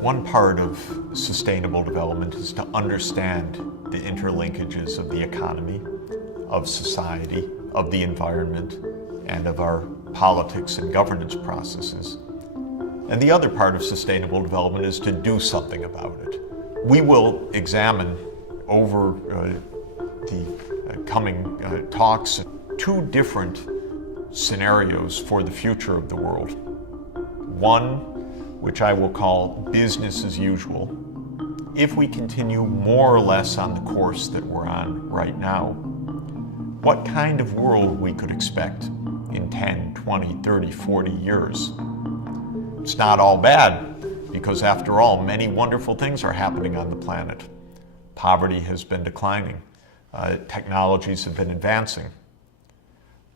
One part of sustainable development is to understand the interlinkages of the economy, of society, of the environment, and of our politics and governance processes. And the other part of sustainable development is to do something about it. We will examine over the coming talks two different scenarios for the future of the world. One, which I will call business as usual. If we continue more or less on the course that we're on right now, what kind of world we could expect in 10, 20, 30, 40 years. It's not all bad, because after all, many wonderful things are happening on the planet. Poverty has been declining. Technologies have been advancing.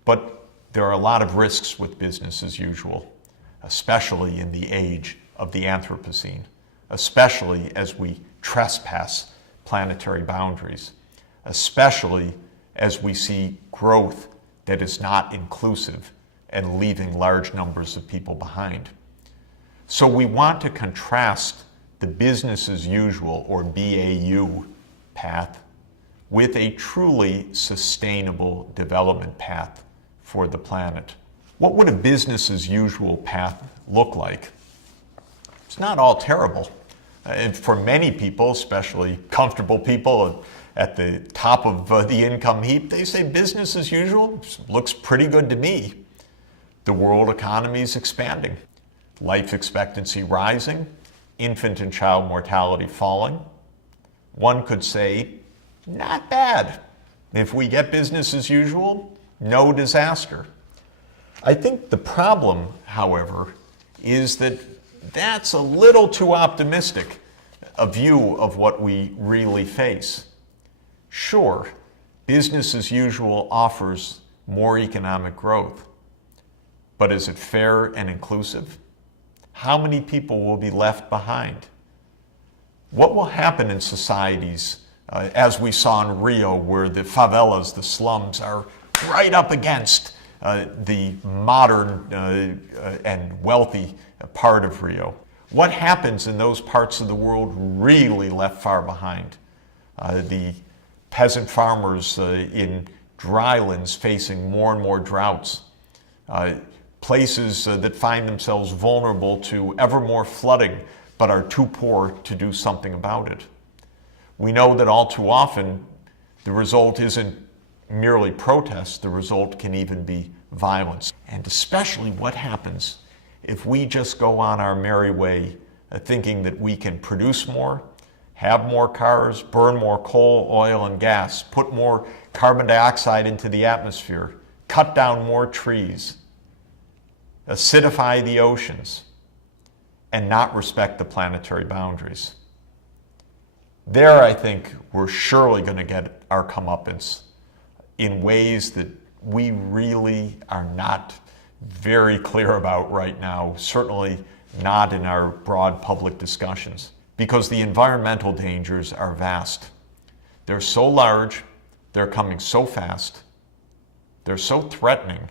But there are a lot of risks with business as usual, especially in the age of the Anthropocene, especially as we trespass planetary boundaries, especially as we see growth that is not inclusive and leaving large numbers of people behind. So we want to contrast the business as usual, or BAU, path with a truly sustainable development path for the planet. What would a business as usual path look like? It's not all terrible. And for many people, especially comfortable people at the top of the income heap, they say business as usual looks pretty good to me. The world economy is expanding, life expectancy rising, infant and child mortality falling. One could say, not bad. If we get business as usual, no disaster. I think the problem, however, is that that's a little too optimistic a view of what we really face. Sure, business as usual offers more economic growth, but is it fair and inclusive? How many people will be left behind? What will happen in societies, as we saw in Rio, where the favelas, the slums, are right up against the modern and wealthy part of Rio? What happens in those parts of the world really left far behind? The peasant farmers in drylands facing more and more droughts, places that find themselves vulnerable to ever more flooding but are too poor to do something about it. We know that all too often the result isn't merely protest, the result can even be violence. And especially what happens if we just go on our merry way thinking that we can produce more, have more cars, burn more coal, oil, and gas, put more carbon dioxide into the atmosphere, cut down more trees, acidify the oceans, and not respect the planetary boundaries. There, I think, we're surely going to get our comeuppance in ways that we really are not very clear about right now, certainly not in our broad public discussions, because the environmental dangers are vast. They're so large, they're coming so fast, they're so threatening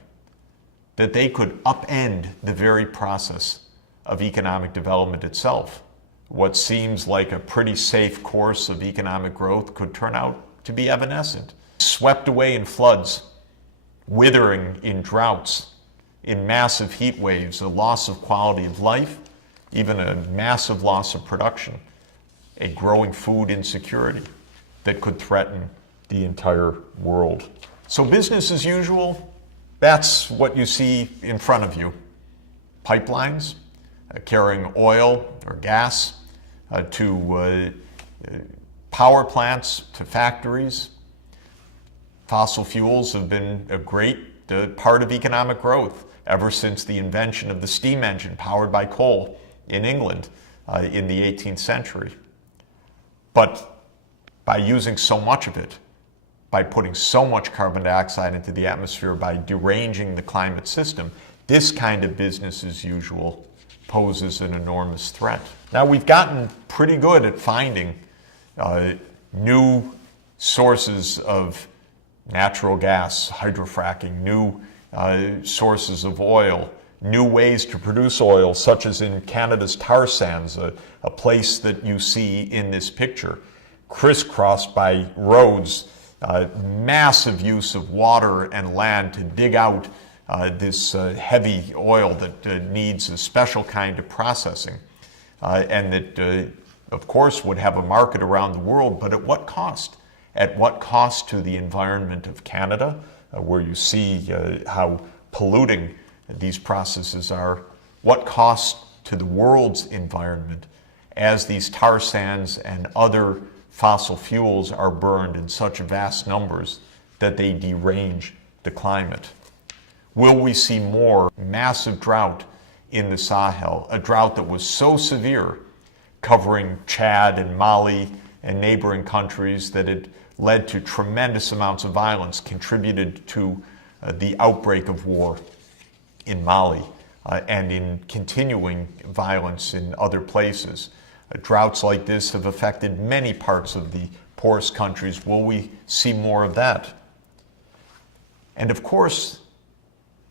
that they could upend the very process of economic development itself. What seems like a pretty safe course of economic growth could turn out to be evanescent, swept away in floods, withering in droughts, in massive heat waves, a loss of quality of life, even a massive loss of production, a growing food insecurity that could threaten the entire world. So business as usual, that's what you see in front of you. Pipelines carrying oil or gas to power plants, to factories. Fossil fuels have been a great part of economic growth ever since the invention of the steam engine powered by coal in England in the 18th century. But by using so much of it, by putting so much carbon dioxide into the atmosphere, by deranging the climate system, this kind of business as usual poses an enormous threat. Now, we've gotten pretty good at finding new sources of natural gas, hydrofracking, new sources of oil, new ways to produce oil, such as in Canada's tar sands, a place that you see in this picture, crisscrossed by roads, massive use of water and land to dig out this heavy oil that needs a special kind of processing, and that, of course, would have a market around the world, but at what cost? At what cost to the environment of Canada, where you see how polluting these processes are? What cost to the world's environment as these tar sands and other fossil fuels are burned in such vast numbers that they derange the climate? Will we see more massive drought in the Sahel, a drought that was so severe, covering Chad and Mali and neighboring countries, that it led to tremendous amounts of violence, contributed to the outbreak of war in Mali and in continuing violence in other places? Droughts like this have affected many parts of the poorest countries. Will we see more of that? And of course,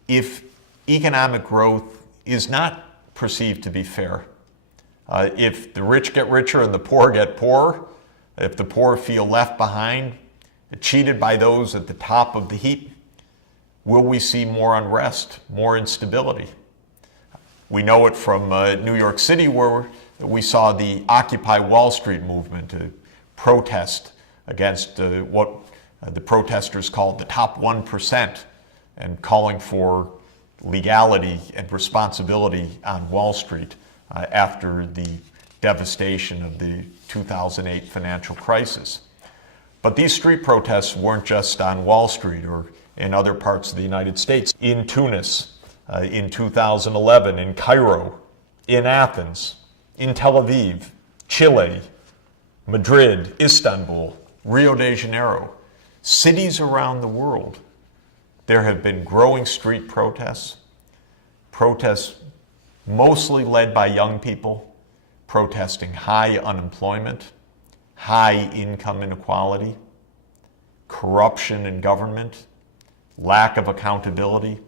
if economic growth is not perceived to be fair, if the rich get richer and the poor get poorer, if the poor feel left behind, cheated by those at the top of the heap, will we see more unrest, more instability? We know it from New York City, where we saw the Occupy Wall Street movement to protest against what the protesters called the top 1%, and calling for legality and responsibility on Wall Street after the devastation of the 2008 financial crisis. But these street protests weren't just on Wall Street or in other parts of the United States. In Tunis, in 2011, in Cairo, in Athens, in Tel Aviv, Chile, Madrid, Istanbul, Rio de Janeiro, cities around the world, there have been growing street protests mostly led by young people, protesting high unemployment, high income inequality, corruption in government, lack of accountability,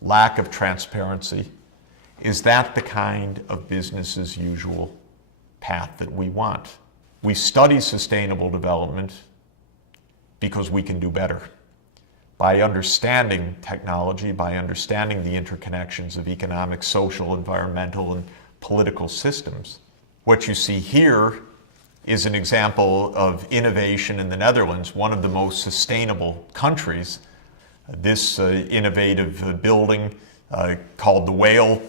lack of transparency. Is that the kind of business as usual path that we want? We study sustainable development because we can do better. By understanding technology, by understanding the interconnections of economic, social, environmental, and political systems. What you see here is an example of innovation in the Netherlands, one of the most sustainable countries. This innovative building called the Whale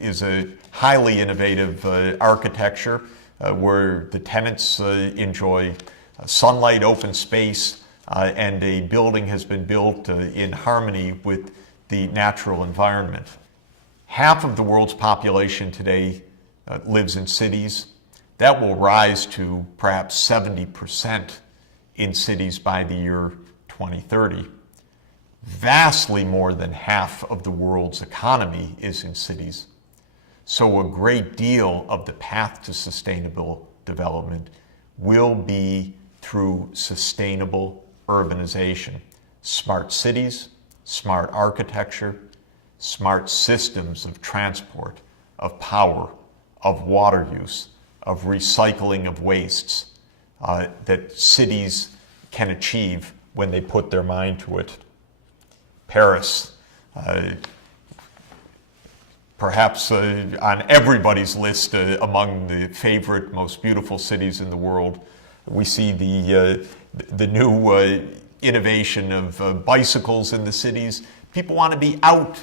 is a highly innovative architecture where the tenants enjoy sunlight, open space, and a building has been built in harmony with the natural environment. Half of the world's population today lives in cities. That will rise to perhaps 70% in cities by the year 2030. Vastly more than half of the world's economy is in cities. So a great deal of the path to sustainable development will be through sustainable urbanization. Smart cities, smart architecture, smart systems of transport, of power, of water use, of recycling of wastes that cities can achieve when they put their mind to it. Paris, perhaps on everybody's list among the favorite, most beautiful cities in the world. We see the new innovation of bicycles in the cities. People want to be out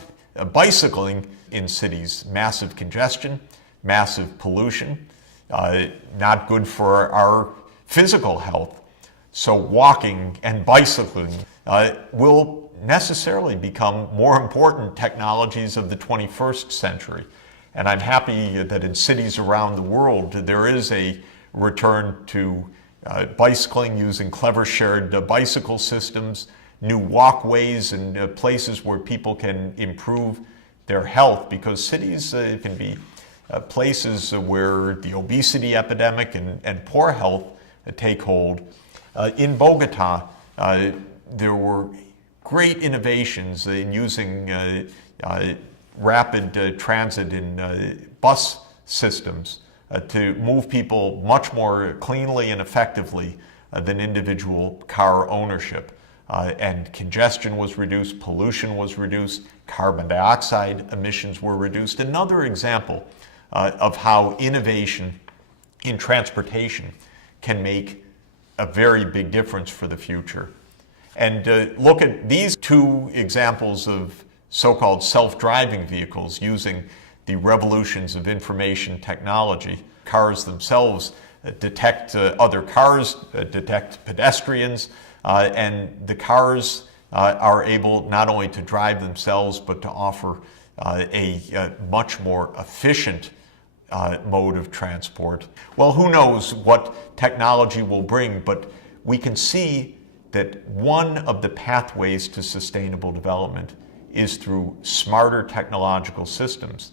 bicycling in cities. Massive congestion, massive pollution, not good for our physical health. So walking and bicycling will necessarily become more important technologies of the 21st century. And I'm happy that in cities around the world, there is a return to bicycling using clever shared bicycle systems, new walkways and places where people can improve their health, because cities can be places where the obesity epidemic and poor health take hold. In Bogota, there were great innovations in using rapid transit in bus systems to move people much more cleanly and effectively than individual car ownership. And congestion was reduced, pollution was reduced, carbon dioxide emissions were reduced. Another example of how innovation in transportation can make a very big difference for the future. And look at these two examples of so-called self-driving vehicles using the revolutions of information technology. Cars themselves detect other cars, detect pedestrians, and the cars are able not only to drive themselves but to offer a much more efficient mode of transport. Well, who knows what technology will bring, but we can see that one of the pathways to sustainable development is through smarter technological systems,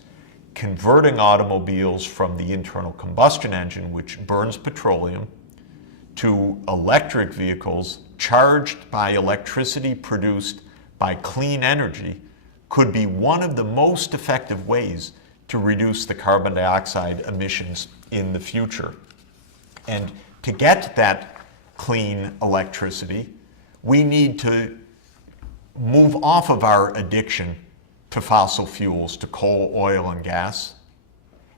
converting automobiles from the internal combustion engine, which burns petroleum, to electric vehicles charged by electricity produced by clean energy could be one of the most effective ways to reduce the carbon dioxide emissions in the future. And to get that clean electricity, we need to move off of our addiction to fossil fuels, to coal, oil, and gas,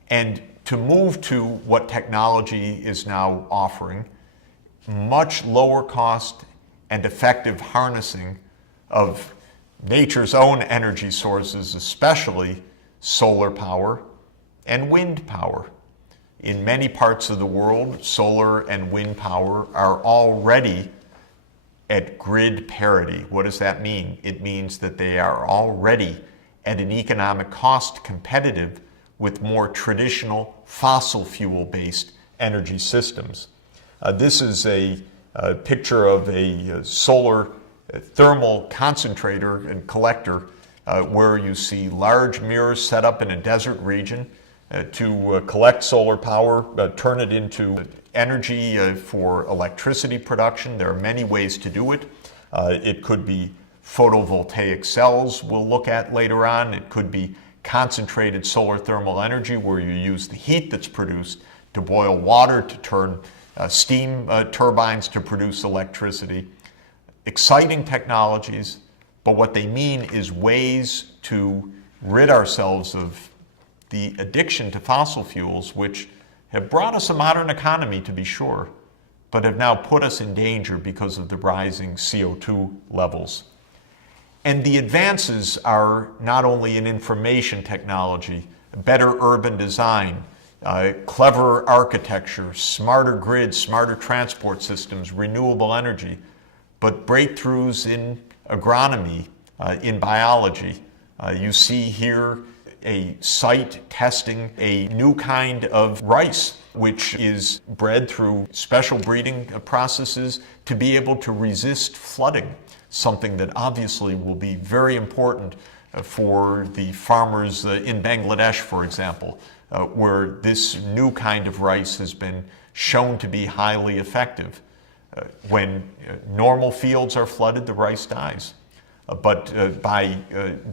and to move to what technology is now offering, much lower cost and effective harnessing of nature's own energy sources, especially solar power and wind power. In many parts of the world, solar and wind power are already at grid parity. What does that mean? It means that they are already at an economic cost competitive with more traditional fossil fuel-based energy systems. This is a picture of a solar thermal concentrator and collector where you see large mirrors set up in a desert region to collect solar power, turn it into energy for electricity production. There are many ways to do it. It could be photovoltaic cells we'll look at later on. It could be concentrated solar thermal energy where you use the heat that's produced to boil water to turn steam turbines to produce electricity. Exciting technologies, but what they mean is ways to rid ourselves of the addiction to fossil fuels, which have brought us a modern economy, to be sure, but have now put us in danger because of the rising CO2 levels. And the advances are not only in information technology, better urban design, clever architecture, smarter grids, smarter transport systems, renewable energy, but breakthroughs in agronomy, in biology. You see here a site testing a new kind of rice, which is bred through special breeding processes to be able to resist flooding, something that obviously will be very important for the farmers in Bangladesh, for example, where this new kind of rice has been shown to be highly effective. When normal fields are flooded, the rice dies. But by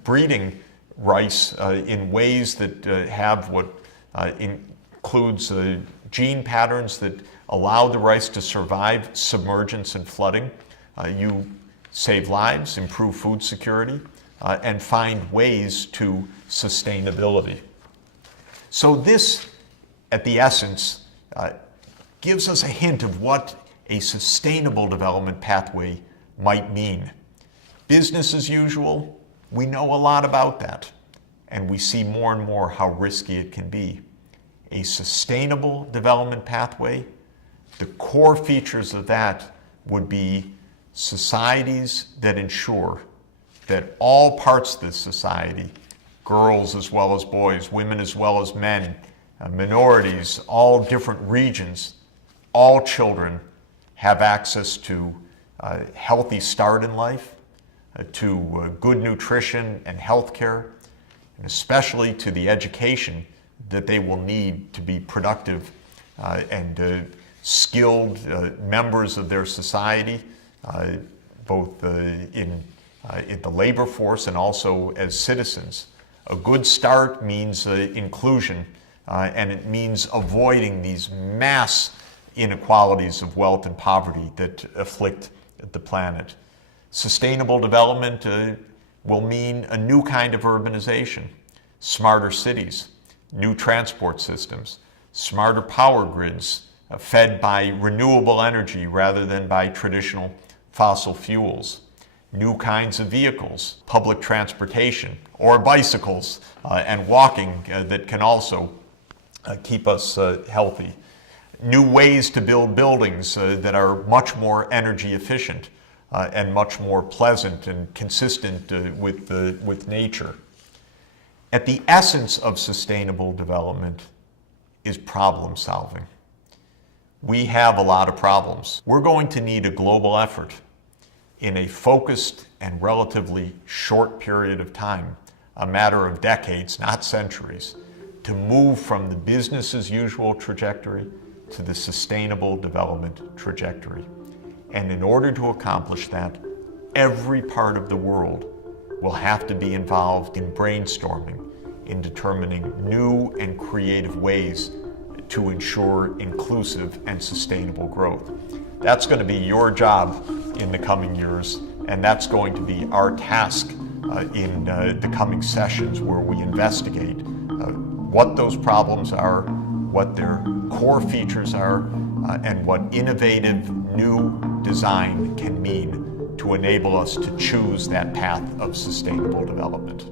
breeding rice in ways that have what includes gene patterns that allow the rice to survive submergence and flooding, you save lives, improve food security, and find ways to sustainability. So this, at the essence, gives us a hint of what a sustainable development pathway might mean. Business as usual, we know a lot about that, and we see more and more how risky it can be. A sustainable development pathway, the core features of that would be societies that ensure that all parts of the society, girls as well as boys, women as well as men, minorities, all different regions, all children have access to a healthy start in life, to good nutrition and health care, and especially to the education that they will need to be productive and skilled members of their society, both in the labor force and also as citizens A good start means inclusion, and it means avoiding these mass inequalities of wealth and poverty that afflict the planet. Sustainable development will mean a new kind of urbanization, smarter cities, new transport systems, smarter power grids fed by renewable energy rather than by traditional fossil fuels, new kinds of vehicles, public transportation, or bicycles and walking that can also keep us healthy, new ways to build buildings that are much more energy efficient and much more pleasant and consistent with nature. At the essence of sustainable development is problem solving. We have a lot of problems. We're going to need a global effort in a focused and relatively short period of time, a matter of decades, not centuries, to move from the business as usual trajectory to the sustainable development trajectory. And in order to accomplish that, every part of the world will have to be involved in brainstorming, in determining new and creative ways to ensure inclusive and sustainable growth. That's going to be your job in the coming years, and that's going to be our task in the coming sessions, where we investigate what those problems are, what their core features are, and what innovative new design can mean to enable us to choose that path of sustainable development.